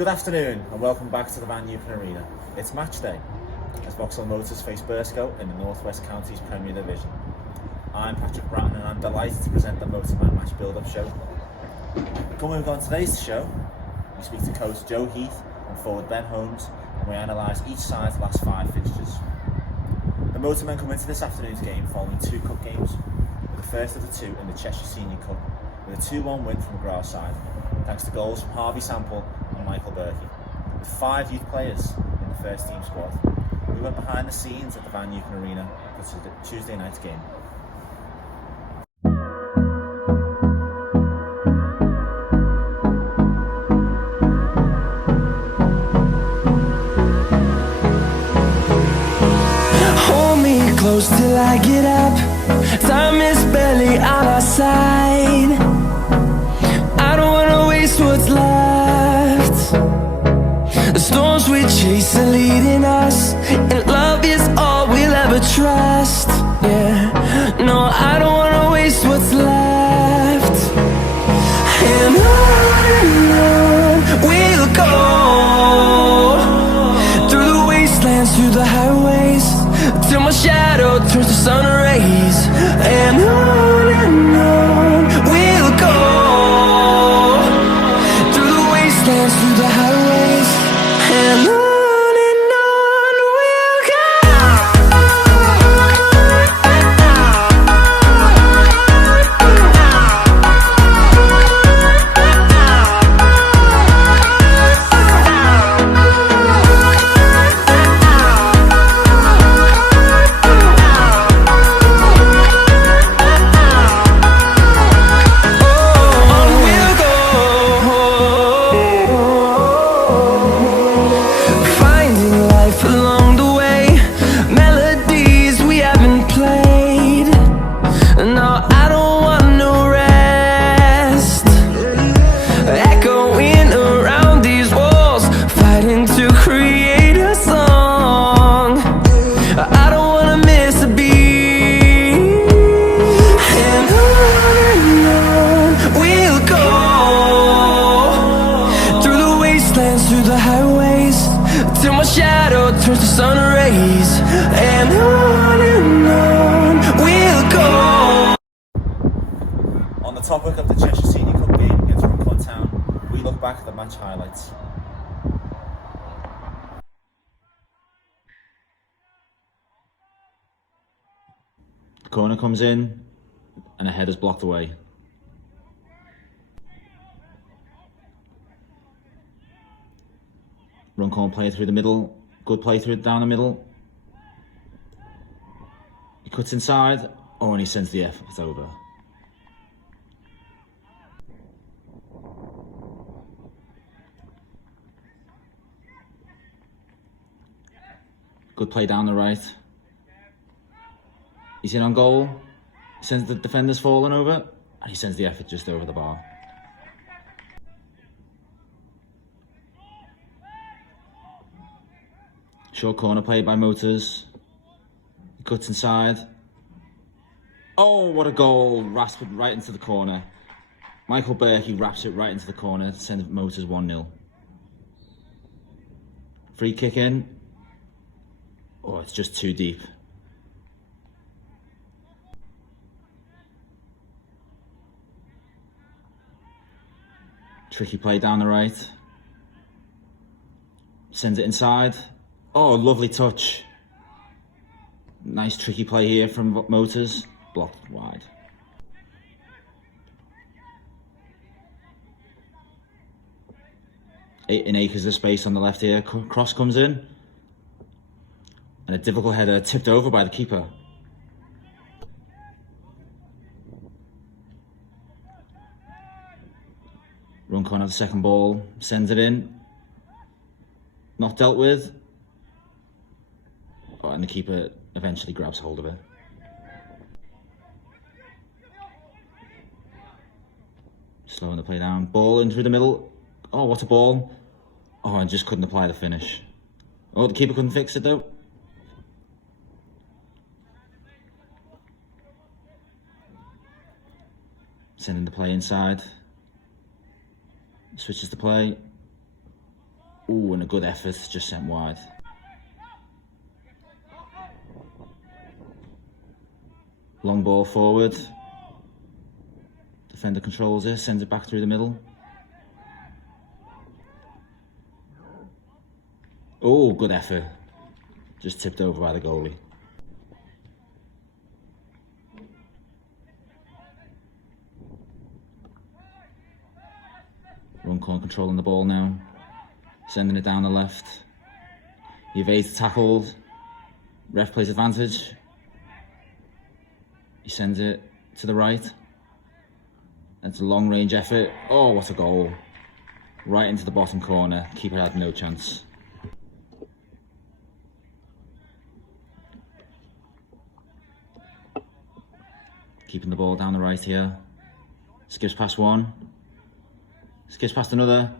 Good afternoon and welcome back to the Van Eupen Arena. It's match day as Vauxhall Motors face Burscough in the North West Counties Premier Division. I'm Patrick Bratton and I'm delighted to present the Motorman Match Build-Up Show. Coming on today's show, we speak to coach Joe Heath and forward Ben Holmes and we analyse each side's last 5 fixtures. The Motormen come into this afternoon's game following 2 cup games, with the first of the 2 in the Cheshire Senior Cup, with a 2-1 win from McGrath's side, thanks to goals from Harvey Sample and Michael Berkey. With 5 youth players in the first team squad, we went behind the scenes at the Van Eupen Arena for Tuesday night's game. Hold me close till I get up. Time is barely on our side. I don't wanna waste what's left. The storms we chase are leading us, and love is all we'll ever trust. Yeah, no, I don't wanna waste what's left. And on we'll go, through the wastelands, through the highways, till my shadow turns to sun rays. And on we'll go, through the wastelands, through the highways, and on we'll go. Through the highways, till my shadow turns to sun rays. And on we'll go. On the topic of the Cheshire Senior Cup game against Runcorn Town, we look back at the match highlights. The corner comes in and a header's blocked away. Runcorn play through the middle, good play through down the middle. He cuts inside, and he sends the effort over. Good play down the right. He's in on goal, sends the defenders falling over, and he sends the effort just over the bar. Short corner played by Motors. He cuts inside. Oh, what a goal! Rasped right into the corner. Michael Berkey wraps it right into the corner to send Motors 1-0. Free kick in. Oh, it's just too deep. Tricky play down the right. Sends it inside. Oh, lovely touch. Nice tricky play here from Motors. Blocked wide. Eight acres of space on the left here. Cross comes in. And a difficult header tipped over by the keeper. Runcorn has the second ball. Sends it in. Not dealt with. Oh, and the keeper eventually grabs hold of it. Slowing the play down. Ball in through the middle. Oh, what a ball. Oh, and just couldn't apply the finish. Oh, the keeper couldn't fix it though. Sending the play inside. Switches the play. Ooh, and a good effort, just sent wide. Long ball forward. Defender controls it, sends it back through the middle. Oh, good effort. Just tipped over by the goalie. Runcorn controlling the ball now. Sending it down the left. He evades the tackle. Ref plays advantage. He sends it to the right. That's a long range effort. Oh, what a goal. Right into the bottom corner. Keeper had no chance. Keeping the ball down the right here. Skips past one. Skips past another.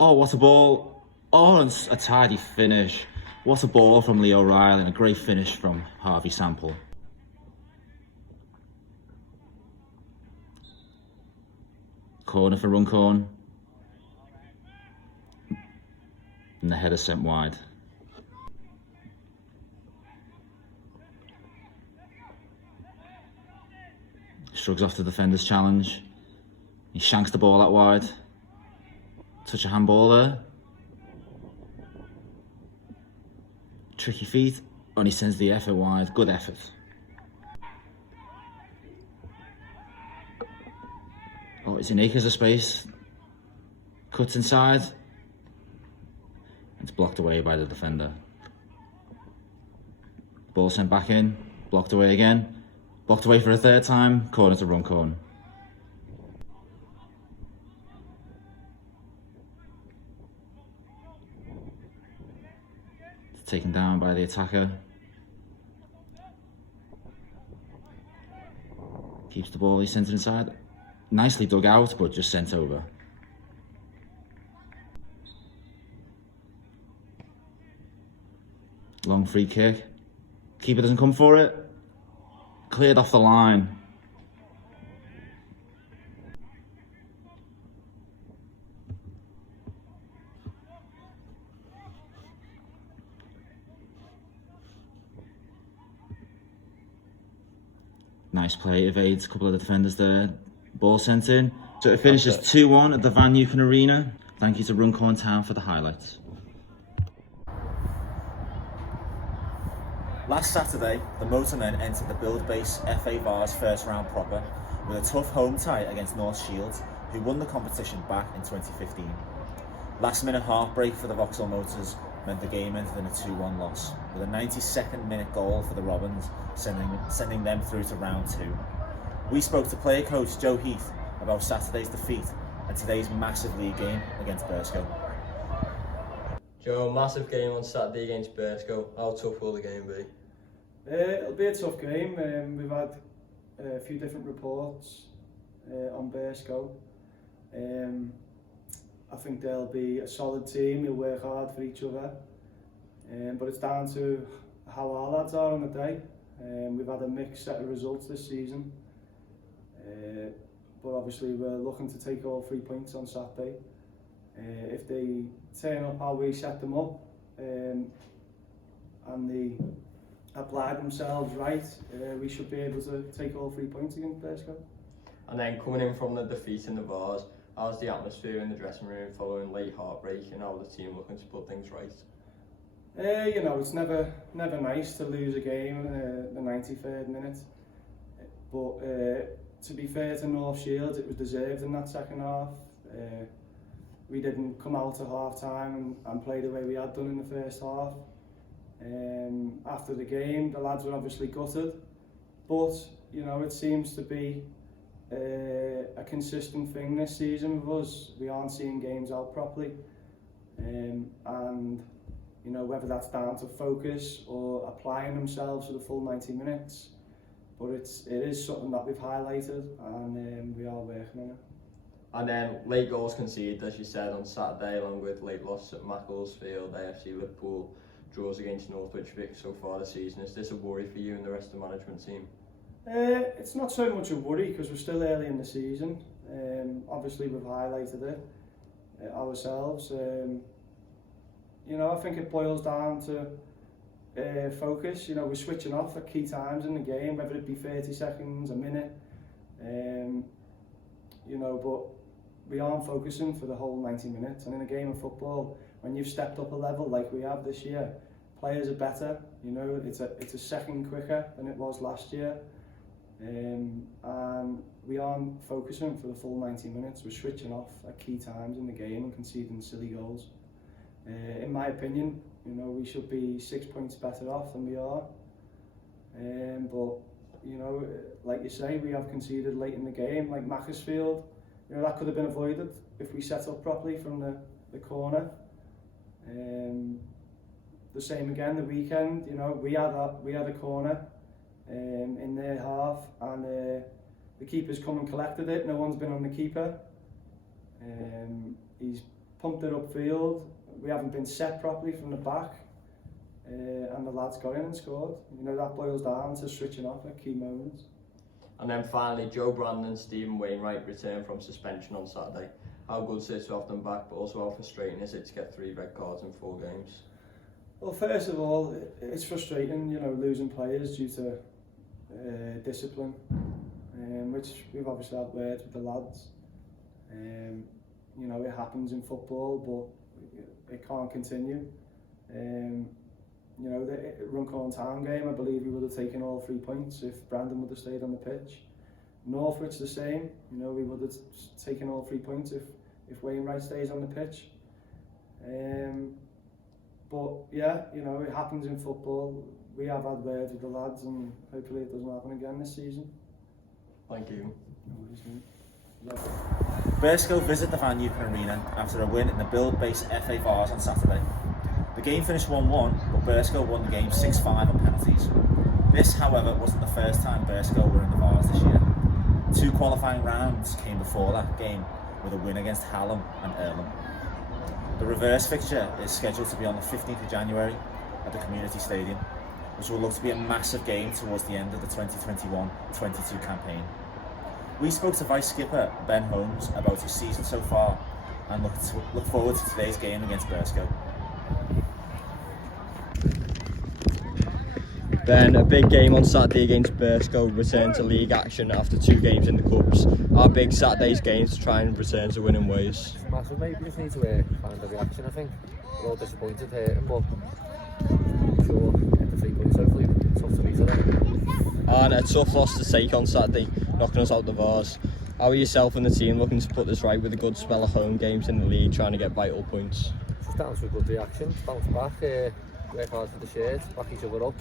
Oh, what a ball. Oh, and a tidy finish. What a ball from Leo O'Reilly and a great finish from Harvey Sample. Corner for Runcorn. And the header sent wide. Shrugs off the defender's challenge. He shanks the ball out wide. Touch a handball there. Tricky feet. And he sends the effort wide. Good effort. Oh, it's in acres of space. Cuts inside. It's blocked away by the defender. Ball sent back in. Blocked away again. Blocked away for a third time. Corner to Runcorn. It's taken down by the attacker. Keeps the ball, he sends it inside. Nicely dug out, but just sent over. Long free kick. Keeper doesn't come for it. Cleared off the line. Nice play, evades a couple of the defenders there. Ball sent in. So it finishes 2-1 at the Van Nuken Arena. Thank you to Runcorn Town for the highlights. Last Saturday, the Motormen entered the Build-Base FA Vars first round proper with a tough home tie against North Shields, who won the competition back in 2015. Last minute heartbreak for the Vauxhall Motors meant the game ended in a 2-1 loss, with a 92nd minute goal for the Robins, sending them through to round 2. We spoke to player coach Joe Heath about Saturday's defeat and today's massive league game against Burscough. Joe, massive game on Saturday against Burscough. How tough will the game be? It'll be a tough game. We've had a few different reports on Burscough. I think they'll be a solid team. They'll work hard for each other. But it's down to how our lads are on the day. We've had a mixed set of results this season. But obviously we're looking to take all 3 points on Saturday. If they turn up how we set them up and they apply themselves right, we should be able to take all 3 points against Burscough. And then coming in from the defeat in the Vars, how's the atmosphere in the dressing room following late heartbreak and how the team looking to put things right? You know, it's never nice to lose a game in the 93rd minute. But to be fair to North Shields, it was deserved in that second half. We didn't come out at half time and play the way we had done in the first half. After the game, the lads were obviously gutted, but you know, it seems to be a consistent thing this season with us. We aren't seeing games out properly, and you know, whether that's down to focus or applying themselves for the full 90 minutes, but it is something that we've highlighted, and we are working on it. And then late goals conceded, as you said, on Saturday, along with late losses at Macclesfield, AFC Liverpool, draws against Northwich Vic so far this season. Is this a worry for you and the rest of the management team? It's not so much a worry because we're still early in the season. Obviously we've highlighted it. ourselves. You know, I think it boils down to focus. You know, we're switching off at key times in the game, whether it be 30 seconds, a minute. You know, but we aren't focusing for the whole 90 minutes. And in a game of football, when you've stepped up a level like we have this year, players are better. You know, it's a second quicker than it was last year. And we aren't focusing for the full 90 minutes. We're switching off at key times in the game and conceding silly goals. In my opinion, you know, we should be 6 points better off than we are. But, you know, like you say, we have conceded late in the game, like Macclesfield. You know, that could have been avoided if we set up properly from the corner. The same again the weekend. You know, we had a corner in their half, and the keeper's come and collected it. No one's been on the keeper. He's pumped it upfield. We haven't been set properly from the back, and the lads got in and scored. You know, that boils down to switching off at key moments. And then finally, Joe Brandon and Stephen Wainwright returned from suspension on Saturday. How good is it to have them back, but also how frustrating is it to get 3 red cards in 4 games? Well, first of all, it's frustrating, you know, losing players due to discipline, which we've obviously had words with the lads. You know, it happens in football, but it can't continue. You know, the Runcorn Town game, I believe we would have taken all 3 points if Brandon would have stayed on the pitch. Northwich the same, you know, we would have taken all 3 points if Wainwright stays on the pitch. But yeah, you know, it happens in football. We have had words with the lads, and hopefully it doesn't happen again this season. Thank you. Burscough visit the Van Eupen Arena after a win in the Build-based FA Vars on Saturday. The game finished 1-1, but Burscough won the game 6-5 on penalties. This, however, wasn't the first time Burscough were in the Vars this year. 2 qualifying rounds came before that game, with a win against Hallam and Earlham. The reverse fixture is scheduled to be on the 15th of January at the Community Stadium, which will look to be a massive game towards the end of the 2021-22 campaign. We spoke to Vice Skipper Ben Holmes about his season so far and look forward to today's game against Burscough. Ben, a big game on Saturday against Burscough, return to league action after 2 games in the Cups. How big Saturday's games to try and return to winning ways? Massive, mate. We just need to find the reaction, I think. We're all disappointed here, but sure, get the 3 points hopefully. Tough to beat today. And a tough loss to take on Saturday, knocking us out the Vars. How are yourself and the team looking to put this right with a good spell of home games in the league, trying to get vital points? Just down to a good reaction, bounce back, work hard for the shirt, back each other up.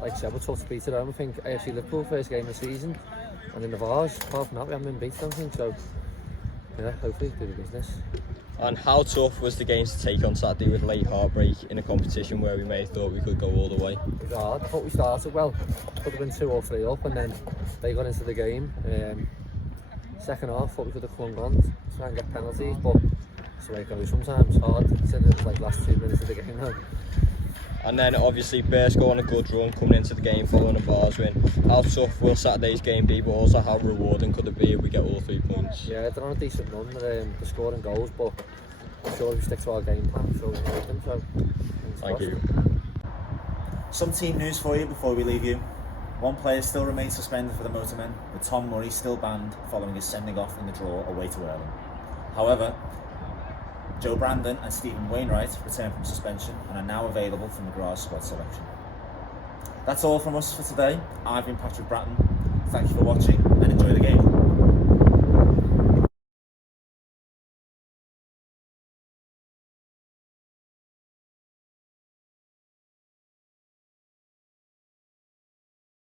Like I said, we're tough to beat at home. I think AFC Liverpool first game of the season, and in the Vars, apart from that we haven't been beat, I don't think, so yeah, hopefully do the business. And how tough was the game to take on Saturday with late heartbreak in a competition where we may have thought we could go all the way? It was hard. I thought we started well, could have been 2 or 3 up, and then they got into the game. Second half, thought we could have clung on, try and get penalties, but it's the way it goes sometimes. Hard. It was like last 2 minutes of the game now. And then obviously Burscough on a good run coming into the game following a Vars win. How tough will Saturday's game be, but also how rewarding could it be if we get all 3 points? Yeah, they're on a decent run, they're scoring goals, but I'm sure if we stick to our game plan, I'm sure we can beat them, so thank you. Some team news for you before we leave you. One player still remains suspended for the Motormen, with Tom Murray still banned following his sending off in the draw away to Earlham. However, Joe Brandon and Stephen Wainwright returned from suspension and are now available for McGrath's squad selection. That's all from us for today. I've been Patrick Bratton. Thank you for watching and enjoy the game.